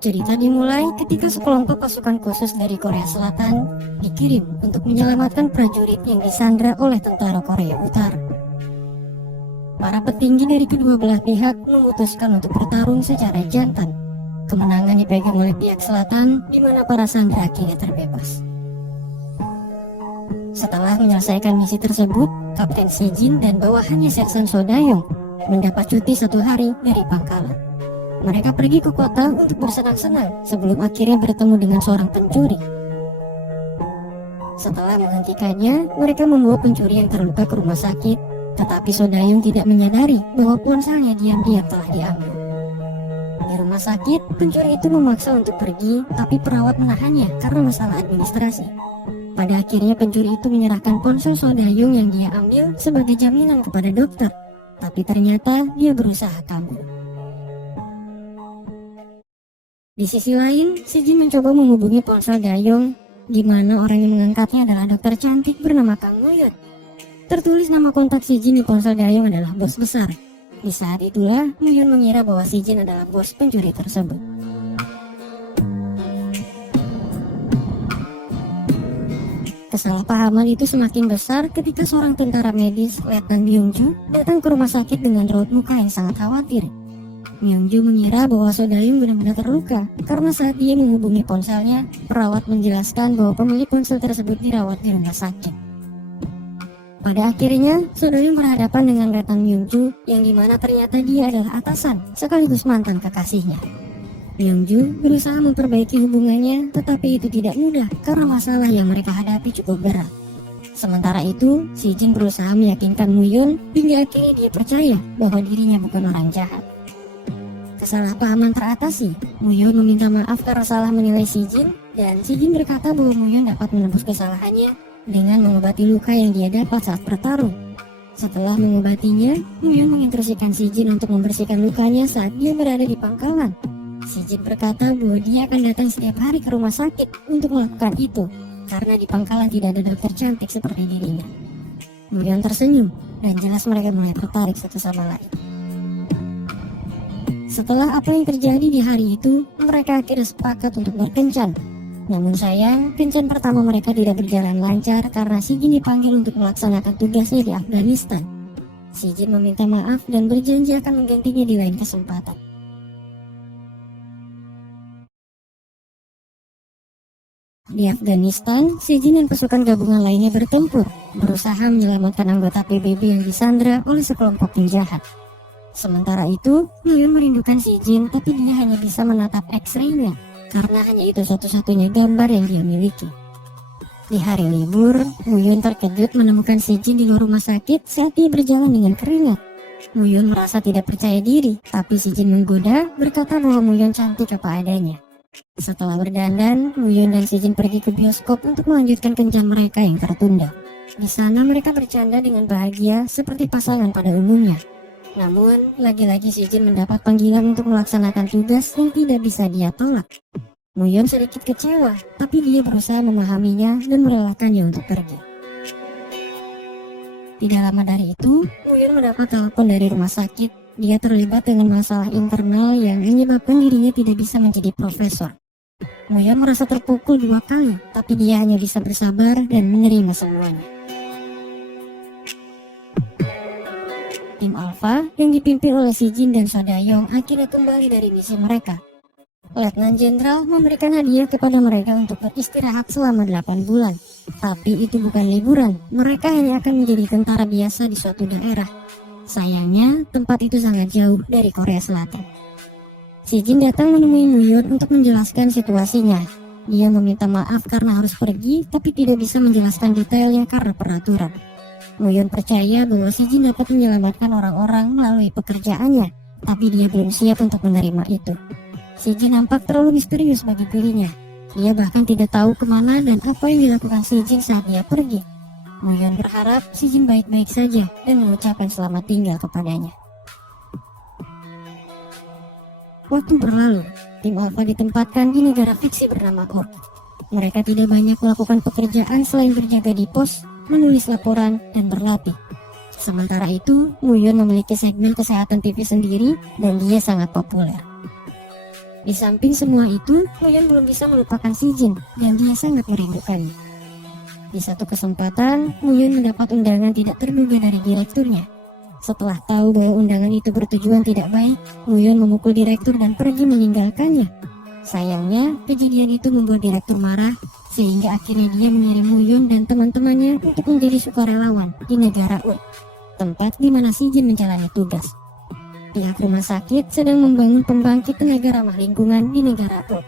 Cerita dimulai ketika sekelompok pasukan khusus dari Korea Selatan dikirim untuk menyelamatkan prajurit yang disandra oleh tentara Korea Utara. Para petinggi dari kedua belah pihak memutuskan untuk bertarung secara jantan. Kemenangan dipegang oleh pihak selatan, di mana para sandera akhirnya terbebas. Setelah menyelesaikan misi tersebut, Kapten Sejin dan bawahannya Sersan Sodayong mendapat cuti 1 hari dari pangkalan. Mereka pergi ke kota untuk bersenang-senang sebelum akhirnya bertemu dengan seorang pencuri. Setelah menghentikannya, mereka membawa pencuri yang terluka ke rumah sakit, tetapi Sodayong tidak menyadari bahwa ponselnya diam-diam telah diambil. Di rumah sakit, pencuri itu memaksa untuk pergi, tapi perawat menahannya karena masalah administrasi. Pada akhirnya pencuri itu menyerahkan ponsel Sodayong yang dia ambil sebagai jaminan kepada dokter, tapi ternyata dia berusaha kabur. Di sisi lain, Sejin mencoba menghubungi ponsel Dayong, di mana orang yang mengangkatnya adalah dokter cantik bernama Kang Moyon. Tertulis nama kontak Sejin di ponsel Dayong adalah bos besar. Di saat itulah, Moyon mengira bahwa Sejin adalah bos pencuri tersebut. Kesalahpahaman itu semakin besar ketika seorang tentara medis, Letnan Byung-ju, datang ke rumah sakit dengan raut muka yang sangat khawatir. Myung-ju mengira bahwa Sodayong benar-benar terluka karena saat dia menghubungi ponselnya, perawat menjelaskan bahwa pemilik ponsel tersebut dirawat di rumah sakit. Pada akhirnya, Sodayong berhadapan dengan Letnan Myung-ju yang dimana ternyata dia adalah atasan sekaligus mantan kekasihnya. Myung-ju berusaha memperbaiki hubungannya, tetapi itu tidak mudah karena masalah yang mereka hadapi cukup berat. Sementara itu, Sejin berusaha meyakinkan Moyon hingga akhirnya dia percaya bahwa dirinya bukan orang jahat. Kesalahpahaman teratasi, Moyon meminta maaf karena salah menilai Sejin, dan Sejin berkata bahwa Moyon dapat menebus kesalahannya dengan mengobati luka yang dia dapat saat bertarung. Setelah mengobatinya, Moyon menginstruksikan Sejin untuk membersihkan lukanya saat dia berada di pangkalan. Sejin berkata bahwa dia akan datang setiap hari ke rumah sakit untuk melakukan itu, karena di pangkalan tidak ada dokter cantik seperti dirinya. Moyon tersenyum, dan jelas mereka mulai tertarik satu sama lain. Setelah apa yang terjadi di hari itu, mereka akhirnya sepakat untuk berkencan. Namun sayang, kencan pertama mereka tidak berjalan lancar karena Sejin dipanggil untuk melaksanakan tugasnya di Afghanistan. Sejin meminta maaf dan berjanji akan menggantinya di lain kesempatan. Di Afghanistan, Sejin dan pasukan gabungan lainnya bertempur, berusaha menyelamatkan anggota PBB yang disandra oleh sekelompok penjahat. Sementara itu, Moyon merindukan Sejin, tapi dia hanya bisa menatap X-ray-nya karena hanya itu satu-satunya gambar yang dia miliki. Di hari libur, Moyon terkejut menemukan Sejin di luar rumah sakit saat dia berjalan dengan keringat. Moyon merasa tidak percaya diri, tapi Sejin menggoda, berkata bahwa Moyon cantik apa adanya. Setelah berdandan, Moyon dan Sejin pergi ke bioskop untuk melanjutkan kencan mereka yang tertunda. Di sana mereka bercanda dengan bahagia seperti pasangan pada umumnya. Namun, lagi-lagi Sejin mendapat panggilan untuk melaksanakan tugas yang tidak bisa dia tolak. Moyon sedikit kecewa, tapi dia berusaha memahaminya dan merelakannya untuk pergi. Tidak lama dari itu, Moyon mendapat telepon dari rumah sakit. Dia terlibat dengan masalah internal yang menyebabkan dirinya tidak bisa menjadi profesor. Moyon merasa terpukul 2 kali, tapi dia hanya bisa bersabar dan menerima semuanya. Tim Alpha yang dipimpin oleh Sejin dan Sodayong akhirnya kembali dari misi mereka. Letnan Jenderal memberikan hadiah kepada mereka untuk beristirahat selama 8 bulan. Tapi itu bukan liburan, mereka hanya akan menjadi tentara biasa di suatu daerah. Sayangnya, tempat itu sangat jauh dari Korea Selatan. Sejin datang menemui Moyon untuk menjelaskan situasinya. Dia meminta maaf karena harus pergi, tapi tidak bisa menjelaskan detailnya karena peraturan. Moyon percaya bahwa Sejin dapat menyelamatkan orang-orang melalui pekerjaannya, tapi dia belum siap untuk menerima itu. Sejin nampak terlalu misterius bagi dirinya. Dia bahkan tidak tahu kemana dan apa yang dilakukan Sejin saat dia pergi. Moyon berharap Sejin baik-baik saja dan mengucapkan selamat tinggal kepadanya. Waktu berlalu, tim Alpha ditempatkan di negara fiksi bernama Ork. Mereka tidak banyak melakukan pekerjaan selain berjaga di pos, menulis laporan, dan berlatih. Sementara itu, Moyon memiliki segmen kesehatan TV sendiri dan dia sangat populer. Di samping semua itu, Muyun belum bisa melupakan si Jin dan dia sangat merindukannya. Di satu kesempatan, Muyun mendapat undangan tidak terduga dari direkturnya. Setelah tahu bahwa undangan itu bertujuan tidak baik, Muyun memukul direktur dan pergi meninggalkannya. Sayangnya, kejadian itu membuat direktur marah, sehingga akhirnya dia mengirim Muyun dan teman-temannya untuk menjadi sukarelawan di negara Urk, tempat di mana si Jin menjalani tugas. Pihak rumah sakit sedang membangun pembangkit tenaga ramah lingkungan di negara Urk.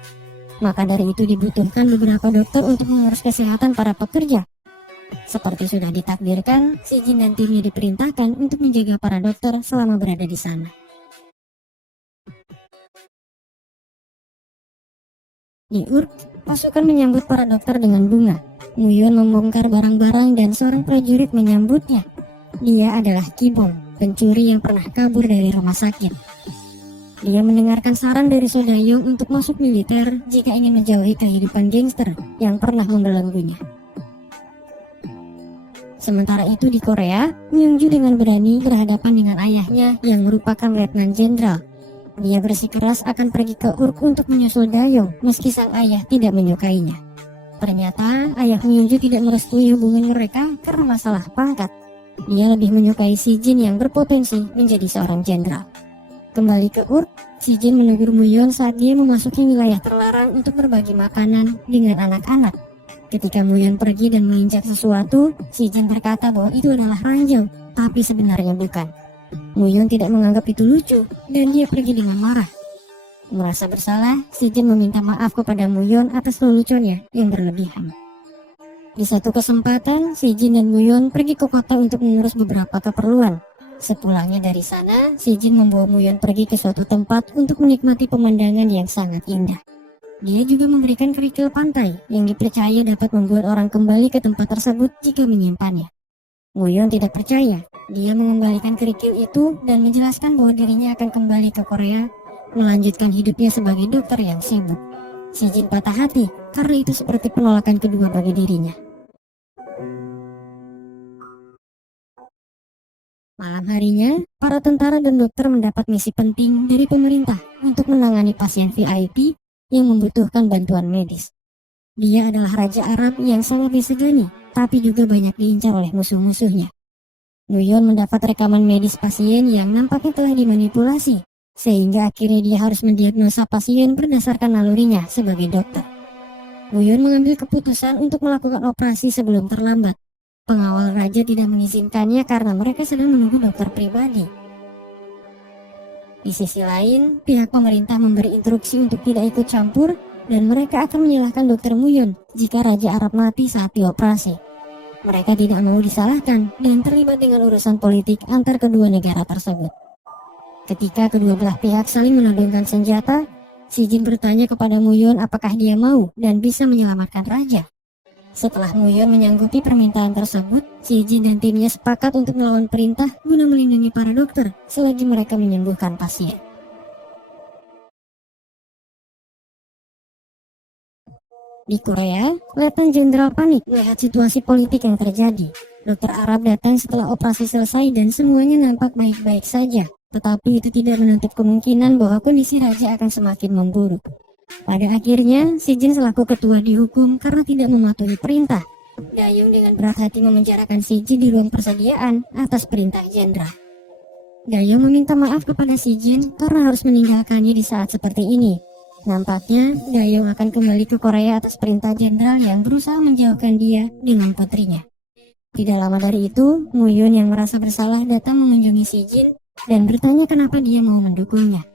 Maka dari itu dibutuhkan beberapa dokter untuk mengurus kesehatan para pekerja. Seperti sudah ditakdirkan, si Jin dan timnya diperintahkan untuk menjaga para dokter selama berada di sana. Di Urk, pasukan menyambut para dokter dengan bunga. Muyun membongkar barang-barang dan seorang prajurit menyambutnya. Dia adalah Kibong, pencuri yang pernah kabur dari rumah sakit. Dia mendengarkan saran dari Sodayong untuk masuk militer jika ingin menjauhi kehidupan gangster yang pernah membelenggunya. Sementara itu di Korea, Myungju dengan berani berhadapan dengan ayahnya yang merupakan letnan jenderal. Dia bersikeras akan pergi ke Urk untuk menyusul Dayong meski sang ayah tidak menyukainya. Ternyata ayah Myungju tidak merestui hubungan mereka karena masalah pangkat. Dia lebih menyukai si Jin yang berpotensi menjadi seorang jenderal. Kembali ke Urk, si Jin menegur Muyun saat dia memasuki wilayah terlarang untuk berbagi makanan dengan anak-anak. Ketika Muyun pergi dan menginjak sesuatu, si Jin berkata bahwa itu adalah ranjau, tapi sebenarnya bukan. Muyun tidak menganggap itu lucu, dan dia pergi dengan marah. Merasa bersalah, si Jin meminta maaf kepada Muyun atas leluconnya yang berlebihan. Di satu kesempatan, si Jin dan Muyun pergi ke kota untuk mengurus beberapa keperluan. Sepulangnya dari sana, si Jin membawa Muyun pergi ke suatu tempat untuk menikmati pemandangan yang sangat indah. Dia juga memberikan kerikil pantai yang dipercaya dapat membuat orang kembali ke tempat tersebut jika menyimpannya. Muyun tidak percaya. Dia mengembalikan kerikil itu dan menjelaskan bahwa dirinya akan kembali ke Korea, melanjutkan hidupnya sebagai dokter yang sibuk. Si Jin patah hati karena itu seperti penolakan kedua bagi dirinya. Malam harinya, para tentara dan dokter mendapat misi penting dari pemerintah untuk menangani pasien VIP yang membutuhkan bantuan medis. Dia adalah Raja Arab yang sangat disegani, tapi juga banyak diincar oleh musuh-musuhnya. Muyun mendapat rekaman medis pasien yang nampaknya telah dimanipulasi, sehingga akhirnya dia harus mendiagnosa pasien berdasarkan nalurinya sebagai dokter. Muyun mengambil keputusan untuk melakukan operasi sebelum terlambat. Pengawal raja tidak mengizinkannya karena mereka sedang menunggu dokter pribadi. Di sisi lain, pihak pemerintah memberi instruksi untuk tidak ikut campur dan mereka akan menyalahkan dokter Muyun jika Raja Arab mati saat dioperasi. Mereka tidak mau disalahkan dan terlibat dengan urusan politik antar kedua negara tersebut. Ketika kedua belah pihak saling menodongkan senjata, si Jin bertanya kepada Muyun apakah dia mau dan bisa menyelamatkan raja. Setelah Muyun menyanggupi permintaan tersebut, si Jin dan timnya sepakat untuk melawan perintah guna melindungi para dokter selagi mereka menyembuhkan pasien. Di Korea, Letnan Jenderal panik melihat situasi politik yang terjadi. Dokter Arab datang setelah operasi selesai dan semuanya nampak baik-baik saja. Tetapi itu tidak menutup kemungkinan bahwa kondisi raja akan semakin memburuk. Pada akhirnya, si Jin selaku ketua dihukum karena tidak mematuhi perintah. Dayung dengan berat hati memenjarakan si Jin di ruang persediaan atas perintah jenderal. Dayung meminta maaf kepada si Jin karena harus meninggalkannya di saat seperti ini. Nampaknya, Dayung akan kembali ke Korea atas perintah jenderal yang berusaha menjauhkan dia dengan putrinya. Tidak lama dari itu, Muyun yang merasa bersalah datang mengunjungi si Jin dan bertanya kenapa dia mau mendukungnya.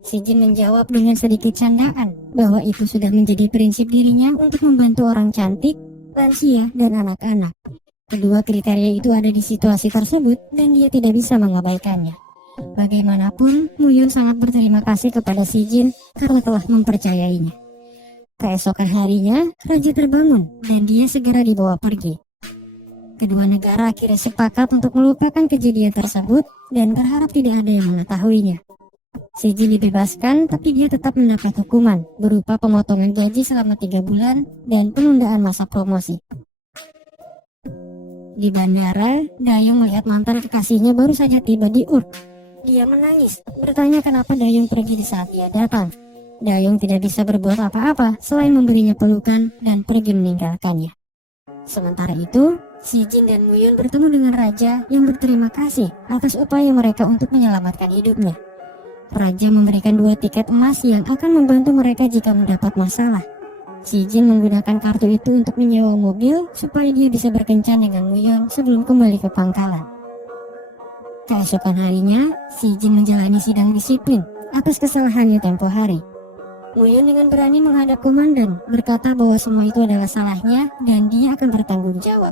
Si Jin menjawab dengan sedikit candaan bahwa itu sudah menjadi prinsip dirinya untuk membantu orang cantik, lansia, dan anak-anak. Kedua kriteria itu ada di situasi tersebut dan dia tidak bisa mengabaikannya. Bagaimanapun, Muyun sangat berterima kasih kepada si Jin karena telah mempercayainya. Keesokan harinya, raja terbangun dan dia segera dibawa pergi. Kedua negara akhirnya sepakat untuk melupakan kejadian tersebut dan berharap tidak ada yang mengetahuinya. Si Jin dibebaskan, tapi dia tetap mendapat hukuman berupa pemotongan gaji selama 3 bulan dan penundaan masa promosi. Di bandara, Dayung melihat mantan kekasihnya baru saja tiba di Urk. Dia menangis, bertanya kenapa Dayung pergi di saat dia datang. Dayong tidak bisa berbuat apa-apa selain memberinya pelukan dan pergi meninggalkannya. Sementara itu, Si Jin dan Muyun bertemu dengan raja yang berterima kasih atas upaya mereka untuk menyelamatkan hidupnya. Raja memberikan 2 tiket emas yang akan membantu mereka jika mendapat masalah. Si Jin menggunakan kartu itu untuk menyewa mobil supaya dia bisa berkencan dengan Muyun sebelum kembali ke pangkalan. Keesokan harinya, Si Jin menjalani sidang disiplin atas kesalahannya tempo hari. Muyun dengan berani menghadap komandan, berkata bahwa semua itu adalah salahnya dan dia akan bertanggung jawab.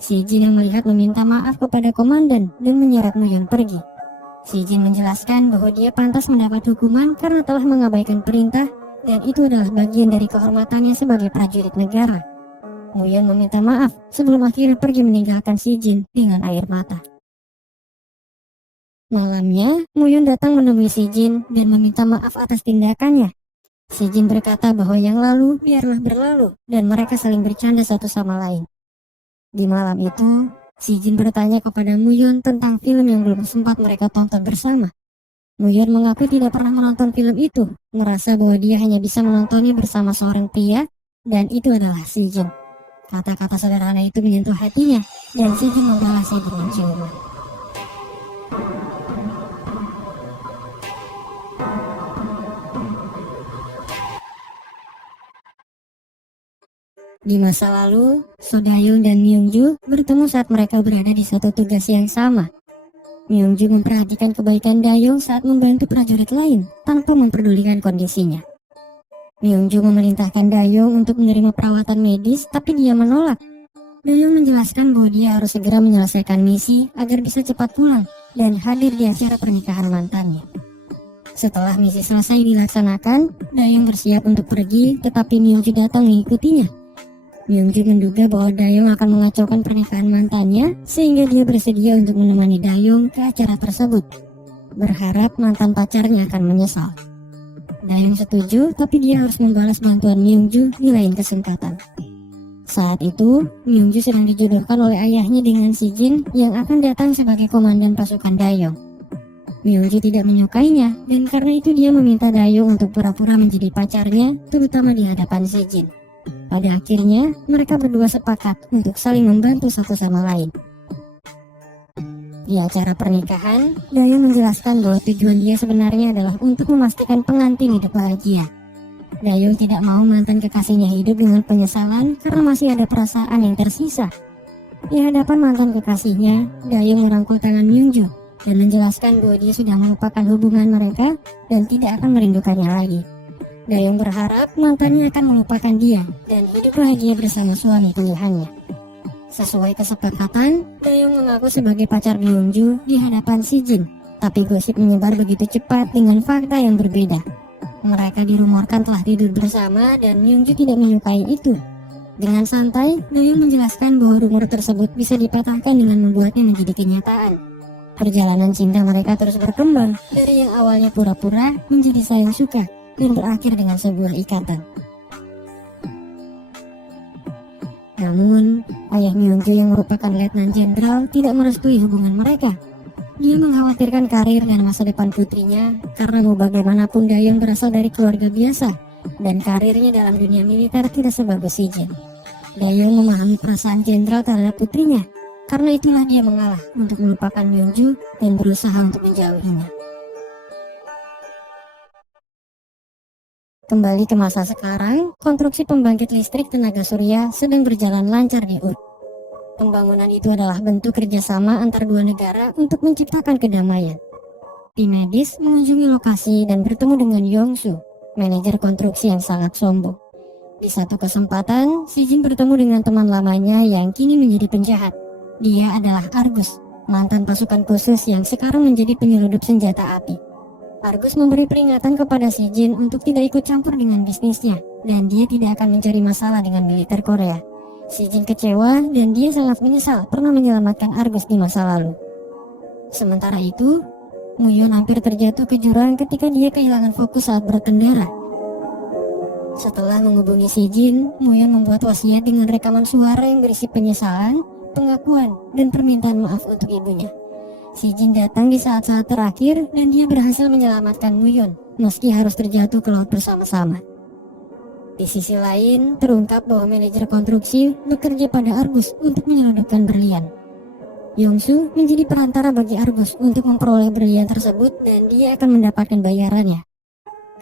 Si Jin yang melihat meminta maaf kepada komandan dan menyeret Muyun pergi. Si Jin menjelaskan bahwa dia pantas mendapat hukuman karena telah mengabaikan perintah dan itu adalah bagian dari kehormatannya sebagai prajurit negara. Muyun meminta maaf sebelum akhirnya pergi meninggalkan Si Jin dengan air mata. Malamnya, Muyun datang menemui Si Jin dan meminta maaf atas tindakannya. Si Jin berkata bahwa yang lalu biarlah berlalu dan mereka saling bercanda satu sama lain. Di malam itu, Si Jin bertanya kepada Muyun tentang film yang belum sempat mereka tonton bersama. Muyun mengaku tidak pernah menonton film itu, merasa bahwa dia hanya bisa menontonnya bersama seorang pria dan itu adalah Si Jin. Kata-kata sederhana itu menyentuh hatinya dan Si Jin membalasnya dengan ciuman. Di masa lalu, So Dayong dan Myungju bertemu saat mereka berada di satu tugas yang sama. Myungju memperhatikan kebaikan Dayong saat membantu prajurit lain tanpa memperdulikan kondisinya. Myungju memerintahkan Dayong untuk menerima perawatan medis, tapi dia menolak. Dayong menjelaskan bahwa dia harus segera menyelesaikan misi agar bisa cepat pulang dan hadir di acara pernikahan mantannya. Setelah misi selesai dilaksanakan, Dayong bersiap untuk pergi, tetapi Myungju datang mengikutinya. Myungju menduga bahwa Dayong akan mengacaukan pernikahan mantannya sehingga dia bersedia untuk menemani Dayong ke acara tersebut, berharap mantan pacarnya akan menyesal. Dayong setuju, tapi dia harus membalas bantuan Myungju di lain kesempatan. Saat itu, Myungju sedang dijodohkan oleh ayahnya dengan Si Jin yang akan datang sebagai komandan pasukan Dayong. Myungju tidak menyukainya dan karena itu dia meminta Dayong untuk pura-pura menjadi pacarnya, terutama di hadapan Si Jin. Pada akhirnya, mereka berdua sepakat untuk saling membantu satu sama lain. Di acara pernikahan, Dayong menjelaskan bahwa tujuan dia sebenarnya adalah untuk memastikan pengantin hidup bahagia. Dayong tidak mau mantan kekasihnya hidup dengan penyesalan karena masih ada perasaan yang tersisa. Di hadapan mantan kekasihnya, Dayong merangkul tangan Myungju dan menjelaskan bahwa dia sudah melupakan hubungan mereka dan tidak akan merindukannya lagi. Dayong berharap mantannya akan melupakan dia dan hidup bahagia bersama suami pilihannya. Sesuai kesepakatan, Dayong mengaku sebagai pacar Myungju di hadapan Si Jin, tapi gosip menyebar begitu cepat dengan fakta yang berbeda. Mereka dirumorkan telah tidur bersama dan Myungju tidak menyukai itu. Dengan santai, Dayong menjelaskan bahwa rumor tersebut bisa dipatahkan dengan membuatnya menjadi kenyataan. Perjalanan cinta mereka terus berkembang dari yang awalnya pura-pura menjadi saling suka dan berakhir dengan sebuah ikatan. Namun, ayah Myungju yang merupakan letnan jenderal tidak merestui hubungan mereka. Dia mengkhawatirkan karir dan masa depan putrinya karena mau bagaimanapun Dayong berasal dari keluarga biasa dan karirnya dalam dunia militer tidak sebagus Si Jin. Dayong memahami perasaan jenderal terhadap putrinya, karena itulah dia mengalah untuk melupakan Myungju dan berusaha untuk menjauhinya. Kembali ke masa sekarang, konstruksi pembangkit listrik tenaga surya sedang berjalan lancar di Urk. Pembangunan itu adalah bentuk kerjasama antar dua negara untuk menciptakan kedamaian. Tim medis mengunjungi lokasi dan bertemu dengan Yongsu, manajer konstruksi yang sangat sombong. Di satu kesempatan, Si Jin bertemu dengan teman lamanya yang kini menjadi penjahat. Dia adalah Argus, mantan pasukan khusus yang sekarang menjadi penyeludup senjata api. Argus memberi peringatan kepada Si Jin untuk tidak ikut campur dengan bisnisnya, dan dia tidak akan mencari masalah dengan militer Korea. Si Jin kecewa dan dia sangat menyesal pernah menyelamatkan Argus di masa lalu. Sementara itu, Muyun hampir terjatuh ke jurang ketika dia kehilangan fokus saat berkendara. Setelah menghubungi Si Jin, Muyun membuat wasiat dengan rekaman suara yang berisi penyesalan, pengakuan, dan permintaan maaf untuk ibunya. Si Jin datang di saat-saat terakhir dan dia berhasil menyelamatkan Muyun meski harus terjatuh ke laut bersama-sama. Di sisi lain, terungkap bahwa manajer konstruksi bekerja pada Argus untuk menyelundupkan berlian. Yongsu menjadi perantara bagi Argus untuk memperoleh berlian tersebut dan dia akan mendapatkan bayarannya.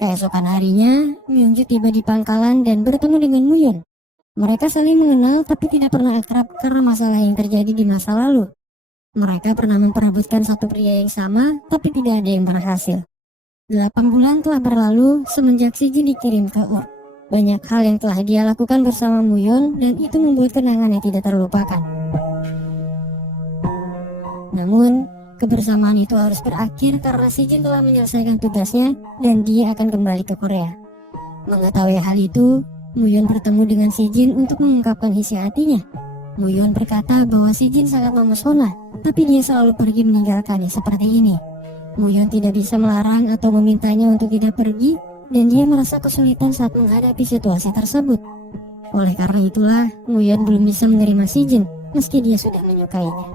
Keesokan harinya, Myungju tiba di pangkalan dan bertemu dengan Muyun. Mereka saling mengenal tapi tidak pernah akrab karena masalah yang terjadi di masa lalu. Mereka pernah memperebutkan satu pria yang sama tapi tidak ada yang berhasil. 8 bulan telah berlalu semenjak Si Jin dikirim ke Ur. Banyak hal yang telah dia lakukan bersama Muyun dan itu membuat kenangan yang tidak terlupakan. Namun, kebersamaan itu harus berakhir karena Si Jin telah menyelesaikan tugasnya dan dia akan kembali ke Korea. Mengetahui hal itu, Muyun bertemu dengan Si Jin untuk mengungkapkan isi hatinya. Muyun berkata bahwa Si Jin sangat memesona, tapi dia selalu pergi meninggalkannya seperti ini. Muyun tidak bisa melarang atau memintanya untuk tidak pergi, dan dia merasa kesulitan saat menghadapi situasi tersebut. Oleh karena itulah, Muyun belum bisa menerima Si Jin, meski dia sudah menyukainya.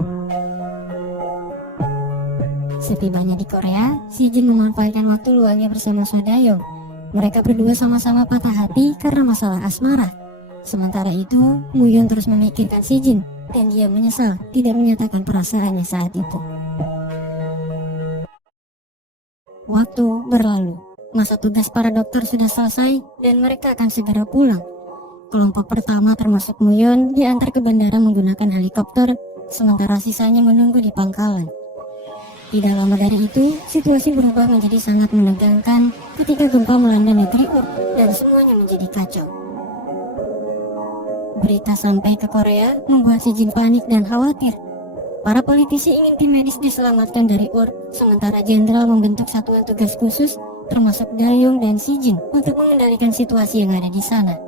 Setibanya di Korea, Si Jin memanfaatkan waktu luangnya bersama So Dayong. Mereka berdua sama-sama patah hati karena masalah asmara. Sementara itu, Muyun terus memikirkan Si Jin, dan dia menyesal tidak menyatakan perasaannya saat itu. Waktu berlalu. Masa tugas para dokter sudah selesai dan mereka akan segera pulang. Kelompok pertama termasuk Muyun diantar ke bandara menggunakan helikopter, sementara sisanya menunggu di pangkalan. Tidak lama dari itu, situasi berubah menjadi sangat menegangkan ketika gempa melanda negeri Ur dan semuanya menjadi kacau. Berita sampai ke Korea membuat Si Jin panik dan khawatir. Para politisi ingin tim medis diselamatkan dari Ur, sementara jenderal membentuk satuan tugas khusus termasuk Dayong dan Si Jin untuk mengendalikan situasi yang ada di sana.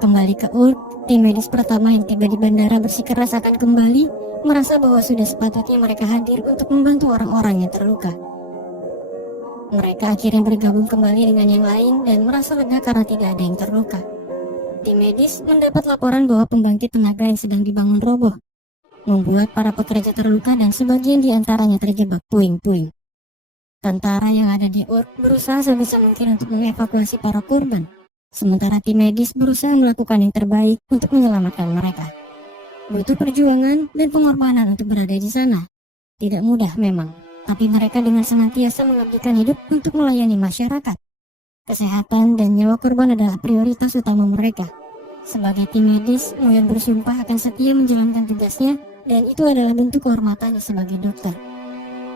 Kembali ke Ur, tim medis pertama yang tiba di bandara bersikeras akan kembali, merasa bahwa sudah sepatutnya mereka hadir untuk membantu orang-orang yang terluka. Mereka akhirnya bergabung kembali dengan yang lain dan merasa lega karena tidak ada yang terluka. Tim medis mendapat laporan bahwa pembangkit tenaga yang sedang dibangun roboh, membuat para pekerja terluka dan sebagian di antaranya terjebak puing-puing. Tentara yang ada di Ur berusaha sebisa mungkin untuk mengevakuasi para korban, sementara tim medis berusaha melakukan yang terbaik untuk menyelamatkan mereka. Butuh perjuangan dan pengorbanan untuk berada di sana. Tidak mudah memang, tapi mereka dengan senantiasa mengabdikan hidup untuk melayani masyarakat. Kesehatan dan nyawa korban adalah prioritas utama mereka. Sebagai tim medis, Muyun bersumpah akan setia menjalankan tugasnya dan itu adalah bentuk kehormatannya sebagai dokter.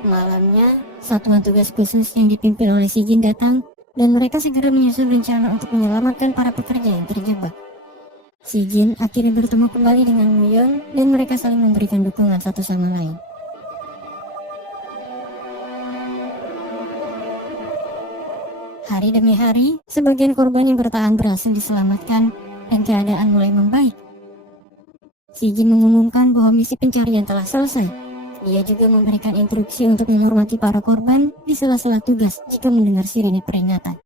Malamnya, satuan tugas khusus yang dipimpin oleh Si Jin datang dan mereka segera menyusun rencana untuk menyelamatkan para pekerja yang terjebak. Si Jin akhirnya bertemu kembali dengan Muyun dan mereka saling memberikan dukungan satu sama lain. Hari demi hari, sebagian korban yang bertahan berhasil diselamatkan dan keadaan mulai membaik. Si Jin mengumumkan bahwa misi pencarian telah selesai. Dia juga memberikan instruksi untuk menghormati para korban di sela-sela tugas jika mendengar sirene peringatan.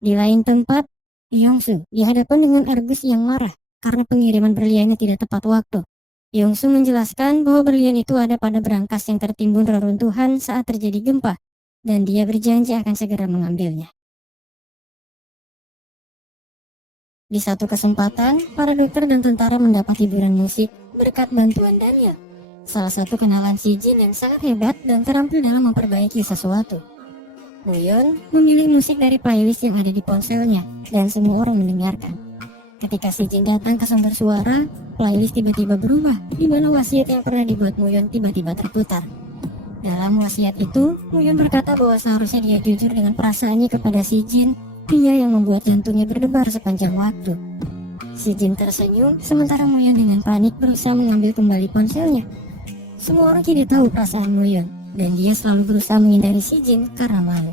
Di lain tempat, Yongsu dihadapkan dengan Argus yang marah karena pengiriman berliannya tidak tepat waktu. Yongsu menjelaskan bahwa berlian itu ada pada berangkas yang tertimbun reruntuhan saat terjadi gempa, dan dia berjanji akan segera mengambilnya. Di satu kesempatan, para dokter dan tentara mendapat hiburan musik berkat bantuan Daniel, salah satu kenalan Si Jin yang sangat hebat dan terampil dalam memperbaiki sesuatu. Muyun memilih musik dari playlist yang ada di ponselnya dan semua orang mendengarkan. Ketika Si Jin datang ke sumber suara, playlist tiba-tiba berubah, di mana wasiat yang pernah dibuat Muyun tiba-tiba terputar. Dalam wasiat itu, Muyun berkata bahwa seharusnya dia jujur dengan perasaannya kepada Si Jin, pria yang membuat jantungnya berdebar sepanjang waktu. Si Jin tersenyum, sementara Muyun dengan panik berusaha mengambil kembali ponselnya. Semua orang tidak tahu perasaan Muyun, dan dia selalu berusaha menghindari Si Jin karena malu.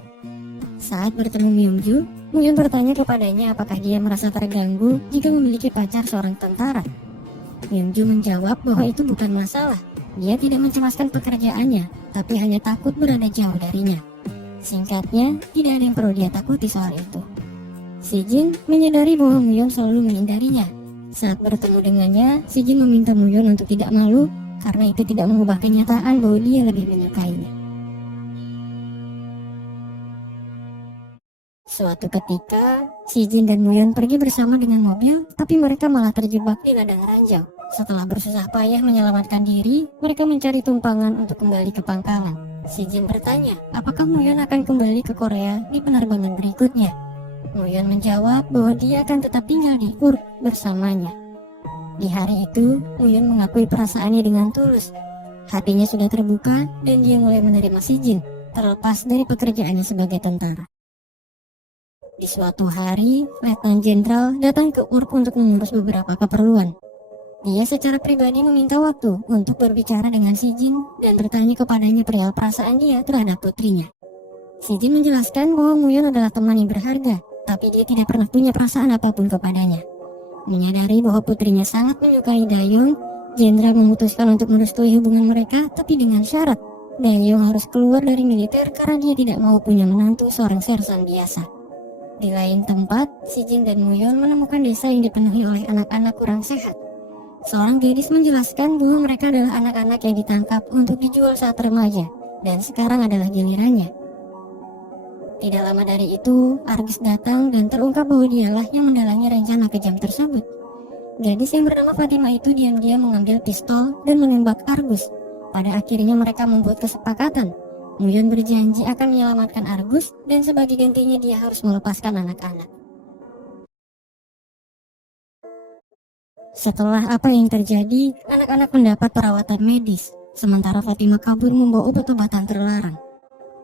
Saat bertemu Myungju, Muyun bertanya kepadanya apakah dia merasa terganggu jika memiliki pacar seorang tentara. Myungju menjawab bahwa itu bukan masalah. Dia tidak mencemaskan pekerjaannya, tapi hanya takut berada jauh darinya. Singkatnya, tidak ada yang perlu dia takuti soal itu. Si Jin menyadari bahwa Muyun selalu menghindarinya. Saat bertemu dengannya, Si Jin meminta Muyun untuk tidak malu karena itu tidak mengubah kenyataan bahwa dia lebih menyukainya. Suatu ketika, Si Jin dan Muyeon pergi bersama dengan mobil, tapi mereka malah terjebak di ladang ranjau. Setelah bersusah payah menyelamatkan diri, mereka mencari tumpangan untuk kembali ke pangkalan. Si Jin bertanya, apakah Muyeon akan kembali ke Korea di penerbangan berikutnya? Muyeon menjawab bahwa dia akan tetap tinggal di Urk bersamanya. Di hari itu, Muyeon mengakui perasaannya dengan tulus. Hatinya sudah terbuka dan dia mulai menerima Si Jin, terlepas dari pekerjaannya sebagai tentara. Di suatu hari, Letnan Jenderal datang ke Urk untuk mengurus beberapa keperluan. Dia secara pribadi meminta waktu untuk berbicara dengan Si Jin dan bertanya kepadanya perihal perasaan dia terhadap putrinya. Si Jin menjelaskan bahwa Muyeon adalah teman yang berharga, tapi dia tidak pernah punya perasaan apapun kepadanya. Menyadari bahwa putrinya sangat menyukai Dayong, Jenderal memutuskan untuk merestui hubungan mereka, tapi dengan syarat Dayong harus keluar dari militer karena dia tidak mau punya menantu seorang sersan biasa. Di lain tempat, Si Jin dan Muyeon menemukan desa yang dipenuhi oleh anak-anak kurang sehat. Seorang gadis menjelaskan bahwa mereka adalah anak-anak yang ditangkap untuk dijual saat remaja, dan sekarang adalah gilirannya. Tidak lama dari itu, Argus datang dan terungkap bahwa dialah yang mendalangi rencana kejam tersebut. Gadis yang bernama Fatima itu diam-diam mengambil pistol dan menembak Argus. Pada akhirnya mereka membuat kesepakatan. Muyeon berjanji akan menyelamatkan Argus dan sebagai gantinya dia harus melepaskan anak-anak. Setelah apa yang terjadi, anak-anak mendapat perawatan medis, sementara Fatima kabur membawa obat-obatan terlarang.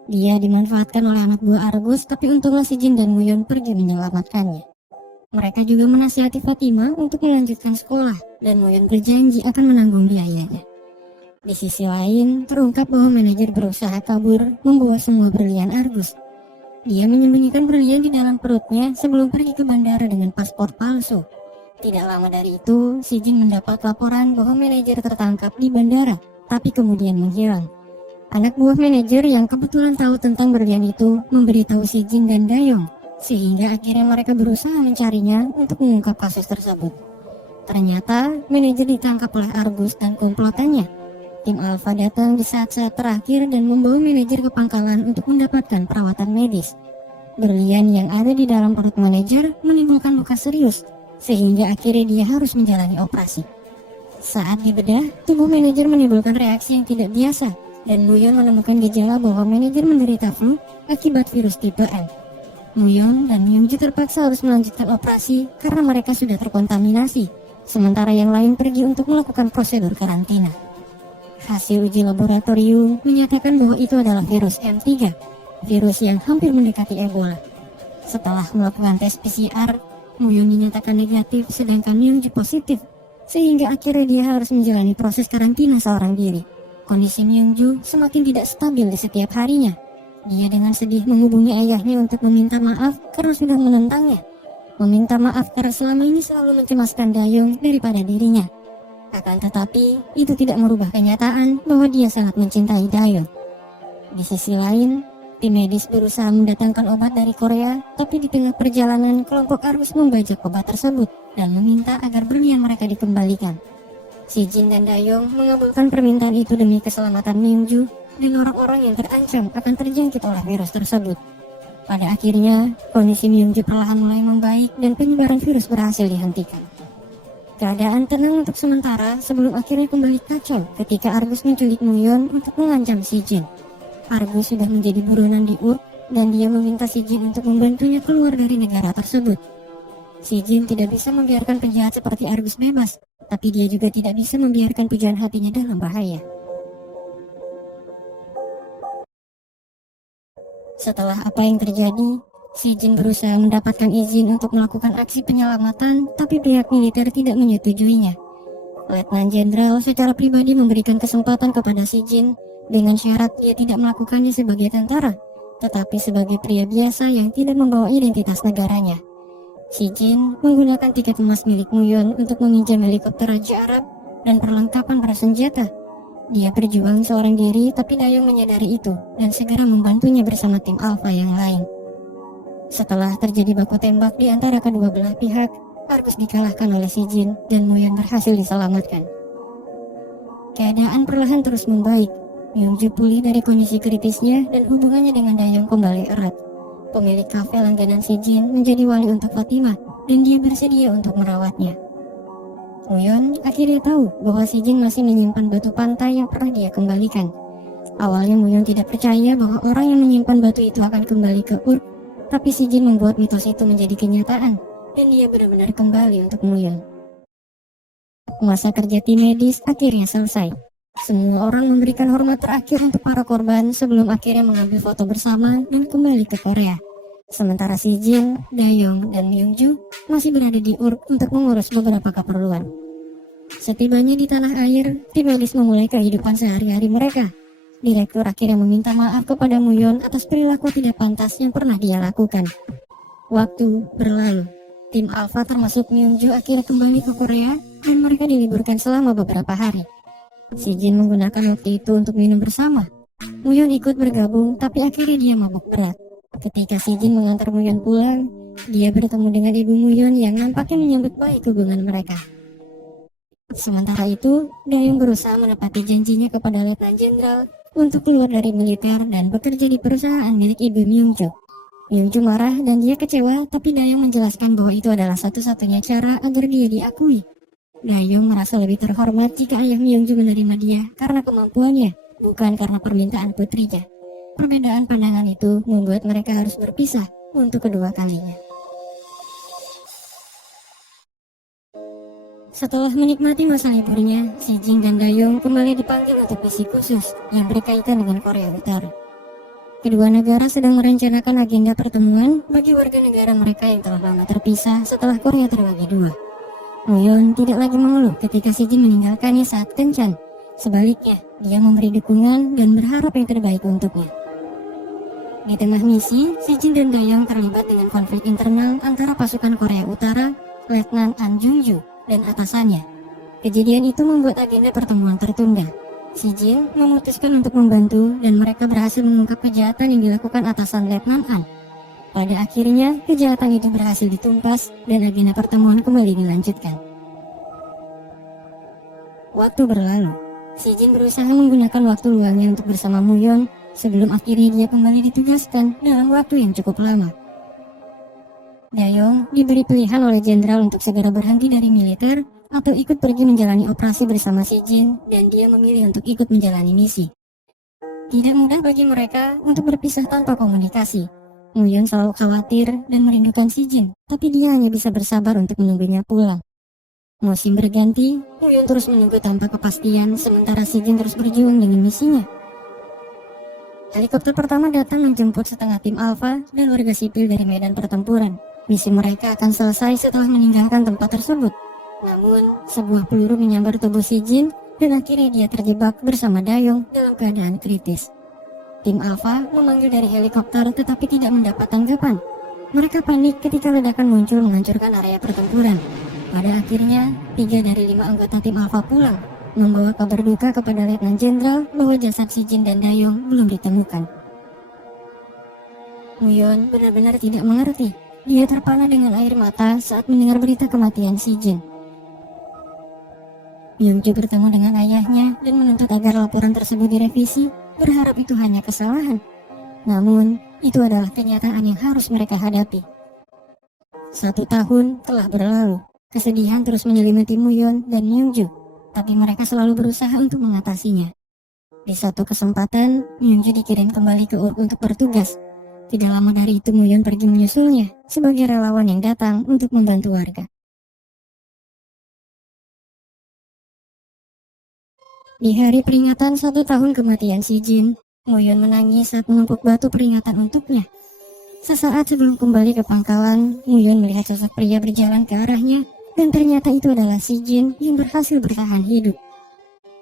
Dia dimanfaatkan oleh anak buah Argus, tapi untunglah Si Jin dan Muyeon pergi menyelamatkannya. Mereka juga menasihati Fatima untuk melanjutkan sekolah, dan Muyeon berjanji akan menanggung biayanya. Di sisi lain, terungkap bahwa manajer berusaha kabur membawa semua berlian Argus. Dia menyembunyikan berlian di dalam perutnya sebelum pergi ke bandara dengan paspor palsu. Tidak lama dari itu, Si Jin mendapat laporan bahwa manajer tertangkap di bandara, tapi kemudian menghilang. Anak buah manajer yang kebetulan tahu tentang berlian itu memberitahu Si Jin dan Dayong, sehingga akhirnya mereka berusaha mencarinya untuk mengungkap kasus tersebut. Ternyata, manajer ditangkap oleh Argus dan komplotannya. Tim Alpha datang di saat-saat terakhir dan membawa manajer ke pangkalan untuk mendapatkan perawatan medis. Berlian yang ada di dalam perut manajer menimbulkan luka serius, sehingga akhirnya dia harus menjalani operasi. Saat dibedah, tubuh manajer menimbulkan reaksi yang tidak biasa, dan Muyeon menemukan gejala bahwa manajer menderita flu akibat virus tipe N. Muyeon dan Myungju terpaksa harus melanjutkan operasi karena mereka sudah terkontaminasi, sementara yang lain pergi untuk melakukan prosedur karantina. Hasil uji laboratorium menyatakan bahwa itu adalah virus M3, virus yang hampir mendekati Ebola. Setelah melakukan tes PCR, Muyeon dinyatakan negatif sedangkan Myungju positif, sehingga akhirnya dia harus menjalani proses karantina seorang diri. Kondisi Myungju semakin tidak stabil di setiap harinya. Dia dengan sedih menghubungi ayahnya untuk meminta maaf karena sudah menentangnya. Meminta maaf karena selama ini selalu mencemaskan Dayong daripada dirinya. Akan tetapi, itu tidak merubah kenyataan bahwa dia sangat mencintai Dayong. Di sisi lain, tim medis berusaha mendatangkan obat dari Korea, tapi di tengah perjalanan kelompok Argus membajak obat tersebut dan meminta agar berlian mereka dikembalikan. Si Jin dan Dayong mengabulkan permintaan itu demi keselamatan Myungju dan orang-orang yang terancam akan terjangkit oleh virus tersebut. Pada akhirnya, kondisi Myungju perlahan mulai membaik dan penyebaran virus berhasil dihentikan. Keadaan tenang untuk sementara sebelum akhirnya kembali kacau ketika Argus menculik Muyeon untuk mengancam Si Jin. Argus sudah menjadi buronan di Urk dan dia meminta Si Jin untuk membantunya keluar dari negara tersebut. Si Jin tidak bisa membiarkan penjahat seperti Argus bebas, tapi dia juga tidak bisa membiarkan pujaan hatinya dalam bahaya. Setelah apa yang terjadi, Si Jin berusaha mendapatkan izin untuk melakukan aksi penyelamatan, tapi pihak militer tidak menyetujuinya. Letnan Jenderal secara pribadi memberikan kesempatan kepada Si Jin dengan syarat dia tidak melakukannya sebagai tentara, tetapi sebagai pria biasa yang tidak membawa identitas negaranya. Si Jin menggunakan tiket emas milik Muyeon untuk meminjam helikopter Raja Arab dan perlengkapan bersenjata. Dia berjuang seorang diri, tapi Dayong menyadari itu dan segera membantunya bersama tim Alpha yang lain. Setelah terjadi baku tembak di antara kedua belah pihak, Argus dikalahkan oleh Si Jin dan Muyeon berhasil diselamatkan. Keadaan perlahan terus membaik. Myungju pulih dari kondisi kritisnya dan hubungannya dengan Dayong kembali erat. Pemilik kafe langganan si Jin menjadi wali untuk Fatimah dan dia bersedia untuk merawatnya. Muyon akhirnya tahu bahwa si Jin masih menyimpan batu pantai yang pernah dia kembalikan. Awalnya Muyon tidak percaya bahwa orang yang menyimpan batu itu akan kembali ke Urk, tapi si Jin membuat mitos itu menjadi kenyataan dan dia benar-benar kembali untuk Muyon. Masa kerja tim medis akhirnya selesai. Semua orang memberikan hormat terakhir untuk para korban sebelum akhirnya mengambil foto bersama dan kembali ke Korea. Sementara si Jin, Dayong, dan Myungju masih berada di Urk untuk mengurus beberapa keperluan. Setibanya di tanah air, tim medis memulai kehidupan sehari-hari mereka. Direktur akhirnya meminta maaf kepada Muyon atas perilaku tidak pantas yang pernah dia lakukan. Waktu berlalu. Tim Alpha termasuk Myungju akhirnya kembali ke Korea dan mereka diliburkan selama beberapa hari. Si Jin menggunakan waktu itu untuk minum bersama. Muyon ikut bergabung tapi akhirnya dia mabuk berat. Ketika si Jin mengantar Muyon pulang, dia bertemu dengan ibu Muyon yang nampaknya menyambut baik hubungan mereka. Sementara itu, Dayong berusaha menepati janjinya kepada Letnan Jenderal untuk keluar dari militer dan bekerja di perusahaan milik ibu Myungju. Myungju marah dan dia kecewa, tapi Dayong menjelaskan bahwa itu adalah satu-satunya cara agar dia diakui. Dayong merasa lebih terhormat jika ayah Myungju menerima dia karena kemampuannya, bukan karena permintaan putrinya. Perbedaan pandangan itu membuat mereka harus berpisah untuk kedua kalinya. Setelah menikmati masa liburnya, si Jin dan Dayong kembali dipanggil untuk misi khusus yang berkaitan dengan Korea Utara. Kedua negara sedang merencanakan agenda pertemuan bagi warga negara mereka yang telah lama terpisah setelah Korea terbagi dua. Muyon tidak lagi mengeluh ketika si Jin meninggalkannya saat kencan. Sebaliknya, dia memberi dukungan dan berharap yang terbaik untuknya. Di tengah misi, si Jin dan Dayong terlibat dengan konflik internal antara pasukan Korea Utara, Letnan An Jung-ju, dan atasannya. Kejadian itu membuat agenda pertemuan tertunda. Si Jin memutuskan untuk membantu dan mereka berhasil mengungkap kejahatan yang dilakukan atasan Letnan An. Pada akhirnya, kejahatan itu berhasil ditumpas dan agenda pertemuan kembali dilanjutkan. Waktu berlalu. Si Jin berusaha menggunakan waktu luangnya untuk bersama Muyon sebelum akhirnya dia kembali ditugaskan dalam waktu yang cukup lama. Dayong diberi pilihan oleh jenderal untuk segera berhenti dari militer atau ikut pergi menjalani operasi bersama si Jin dan dia memilih untuk ikut menjalani misi. Tidak mudah bagi mereka untuk berpisah tanpa komunikasi. Muyon selalu khawatir dan merindukan si Jin, tapi dia hanya bisa bersabar untuk menunggunya pulang. Musim berganti, Muyon terus menunggu tanpa kepastian sementara si Jin terus berjuang dengan misinya. Helikopter pertama datang menjemput setengah tim Alpha dan warga sipil dari medan pertempuran. Misi mereka akan selesai setelah meninggalkan tempat tersebut. Namun, sebuah peluru menyambar tubuh si Jin dan akhirnya dia terjebak bersama Dayong dalam keadaan kritis. Tim Alpha memanggil dari helikopter tetapi tidak mendapat tanggapan. Mereka panik ketika ledakan muncul menghancurkan area pertempuran. Pada akhirnya, 3 dari 5 anggota tim Alpha pulang, membawa kabar duka kepada Letnan Jenderal bahwa jasad si Jin dan Dayong belum ditemukan. Muyon benar-benar tidak mengerti. Dia terpana dengan air mata saat mendengar berita kematian si Jin. Myungju bertemu dengan ayahnya dan menuntut agar laporan tersebut direvisi, berharap itu hanya kesalahan. Namun, itu adalah kenyataan yang harus mereka hadapi. 1 tahun telah berlalu. Kesedihan terus menyelimuti Muyon dan Myungju, tapi mereka selalu berusaha untuk mengatasinya. Di satu kesempatan, Myungju dikirim kembali ke Urk untuk bertugas. Tidak lama dari itu Muyon pergi menyusulnya sebagai relawan yang datang untuk membantu warga. Di hari peringatan 1 tahun kematian si Jin, Muyon menangis saat menumpuk batu peringatan untuknya. Sesaat sebelum kembali ke pangkalan, Muyon melihat sosok pria berjalan ke arahnya, dan ternyata itu adalah si Jin yang berhasil bertahan hidup.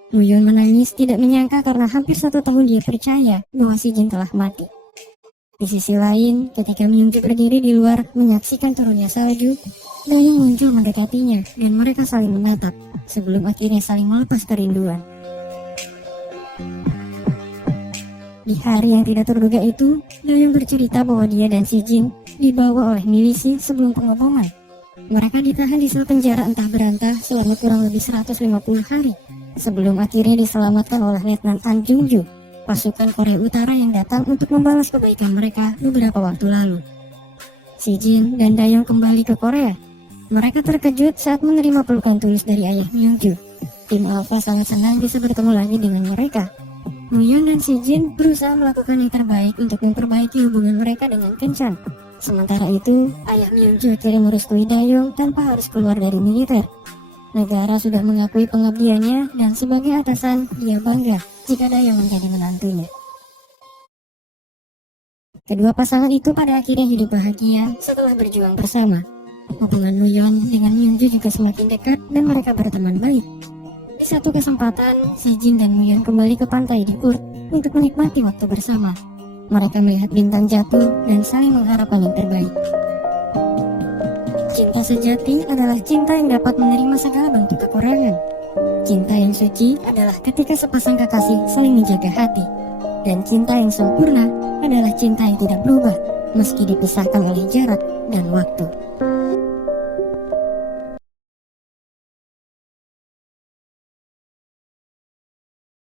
Muyon menangis tidak menyangka karena hampir 1 tahun dia percaya bahwa si Jin telah mati. Di sisi lain, ketika Myungju berdiri di luar menyaksikan turunnya salju, Dayong muncul mendekatinya dan mereka saling menatap sebelum akhirnya saling melepas kerinduan. Di hari yang tidak terduga itu, Dayong bercerita bahwa dia dan si Jin dibawa oleh milisi sebelum pengeboman. Mereka ditahan di sel penjara entah berantah selama kurang lebih 150 hari. sebelum akhirnya diselamatkan oleh Letnan An Jung-ju, pasukan Korea Utara yang datang untuk membalas kebaikan mereka beberapa waktu lalu. Si Jin dan Dayong kembali ke Korea. Mereka terkejut saat menerima pelukan tulus dari ayah Myungju. Tim Alpha sangat senang bisa bertemu lagi dengan mereka. Muyun dan Si Jin berusaha melakukan yang terbaik untuk memperbaiki hubungan mereka dengan Kencan. Sementara itu, ayah Myungju akhirnya merestui Dayong tanpa harus keluar dari militer. Negara sudah mengakui pengabdiannya dan sebagai atasan, dia bangga jika Dayong menjadi menantunya. Kedua pasangan itu pada akhirnya hidup bahagia setelah berjuang bersama. Hubungan Muyun dengan Myungju juga semakin dekat dan mereka berteman baik. Di satu kesempatan, Si Jin dan Muyun kembali ke pantai di Urt untuk menikmati waktu bersama. Mereka melihat bintang jatuh dan saling mengharapkan yang terbaik. Cinta sejati adalah cinta yang dapat menerima segala bentuk kekurangan. Cinta yang suci adalah ketika sepasang kekasih saling menjaga hati. Dan cinta yang sempurna adalah cinta yang tidak berubah meski dipisahkan oleh jarak dan waktu.